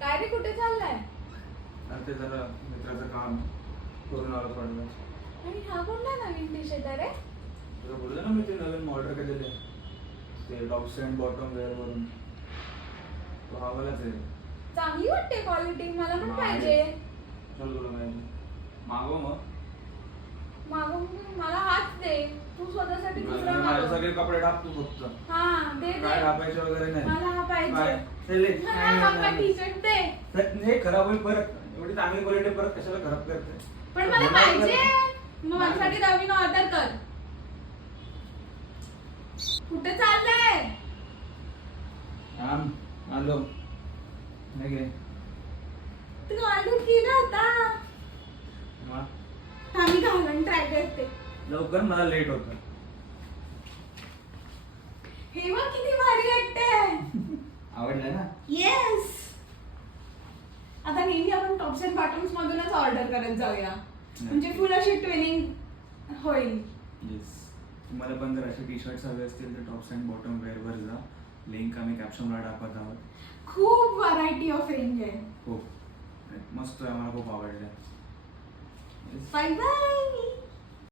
काय रे कुठे चाललाय? अरे ते जरा मित्राचं काम करून आलो पडलं. आणि हा कोणता नवीन टी शर्ट आहे रे? तुला बोललो ना मी ते नवीन ऑर्डर केलेले ते टॉप्स अँड बॉटम वेअर वरून. तो हवालाच आहे. चांगली वाटते क्वालिटी, मला पण नाही. पाहिजे. चल तुला माहिती मागव मग. मागून मला हाच दे, तू स्वतःसाठी दुसरा माझे मागव. सगळे कपडे टाक तू फक्त. हा दे काय दे. टाकायचे वगैरे नाही. मला हा काय? पाहिजे. चल ले. मला हा टी शर्ट दे. हे खराब होईल परत. एवढी चांगली क्वालिटी परत कशाला खराब करते? पण मला पाहिजे. मग माझ्यासाठी नवीन ऑर्डर कर. कुठे चाललाय? आलो नाही गे. तू ऑर्डर केला होता. आम्ही घालून ट्राय करते. लवकर मला लेट होतं. हे बघ किती भारी वाटते. आवडलं ना? येस. आता नेहमी आपण टॉप्स अँड बॉटम्स मधूनच ऑर्डर करत जाऊया, म्हणजे फुल अशी ट्विनिंग होईल. येस. तुम्हाला पण जर असे टी शर्ट्स हवे असतील तर टॉप्स अँड बॉटम वेअरवर जा. लिंक आम्ही कॅप्शनला टाकत आहोत. खूप व्हरायटी ऑफ रेंज आहे. खूप मस्त आहे, मला खूप आवडलं. Bye bye.